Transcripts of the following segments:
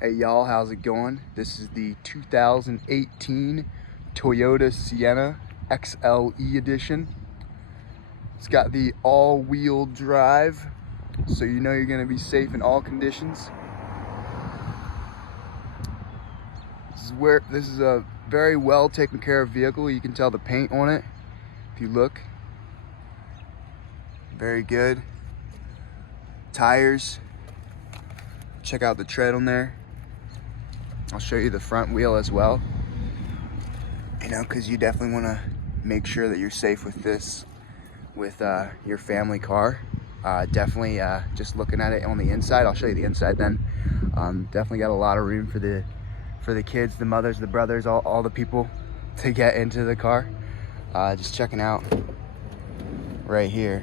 Hey y'all, how's it going? This is the 2018 Toyota Sienna XLE edition. It's got the all-wheel drive, so you know you're gonna be safe in all conditions. This is a very well taken care of vehicle. You can tell the paint on it if you look. Very good. Tires. Check out the tread on there. I'll show you the front wheel as well. You know, because you definitely want to make sure that you're safe with this, with your family car. Definitely just looking at it on the inside. I'll show you the inside then. Definitely got a lot of room for the kids, the mothers, the brothers, all the people to get into the car. Just checking out right here.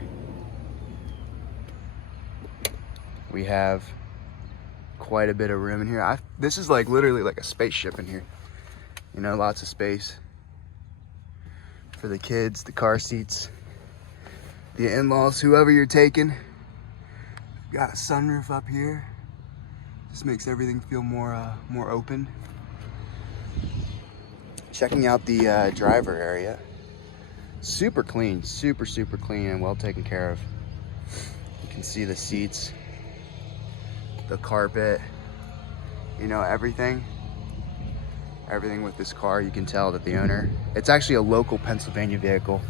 We have quite a bit of room in here. This is like literally like a spaceship in here. You know, lots of space for the kids, the car seats, the in-laws, whoever you're taking. Got a sunroof up here. Just makes everything feel more open. Checking out the driver area. Super clean, super clean and well taken care of. You can see the seats, the carpet, you know, everything with this car. You can tell that the owner, it's actually a local Pennsylvania vehicle.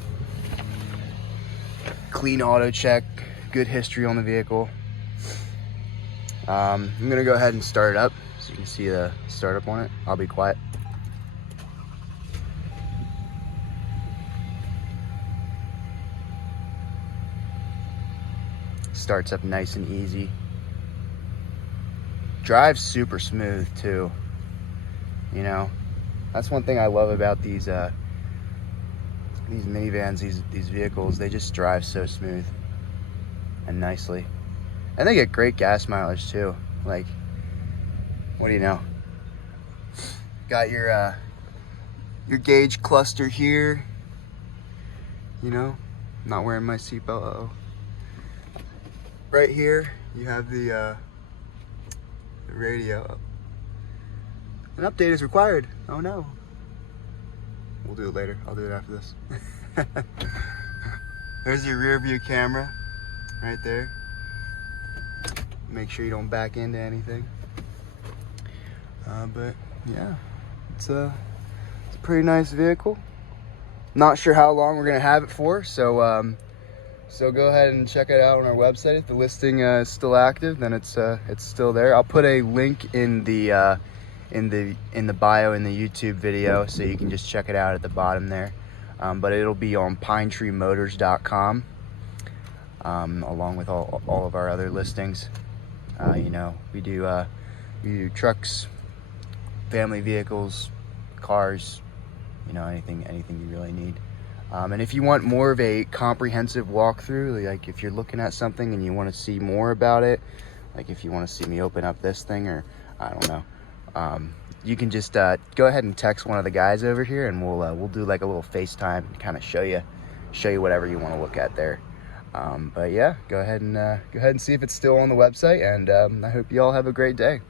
Clean auto check, good history on the vehicle. I'm gonna go ahead and start it up so you can see the startup on it. I'll be quiet. Starts up nice and easy. Drives super smooth too. You know, that's one thing I love about these minivans, these vehicles. They just drive so smooth and nicely, and they get great gas mileage too. Like, what do you know? Got your gauge cluster here. You know, not wearing my seatbelt. Uh-oh. Right here, you have the radio. An update is required. Oh no. We'll do it later. I'll do it after this. There's your rear view camera right there. Make sure you don't back into anything. But yeah, it's a pretty nice vehicle. Not sure how long we're gonna have it for, so go ahead and check it out on our website. If the listing is still active, then it's still there. I'll put a link in the bio in the YouTube video, so you can just check it out at the bottom there. But it'll be on pinetreemotors.com, along with all of our other listings. You know, we do trucks, family vehicles, cars. You know, anything you really need. And if you want more of a comprehensive walkthrough, like if you're looking at something and you want to see more about it, like if you want to see me open up this thing, or I don't know, you can just go ahead and text one of the guys over here, and we'll do like a little FaceTime and kind of show you whatever you want to look at there. But yeah, go ahead and see if it's still on the website, and I hope you all have a great day.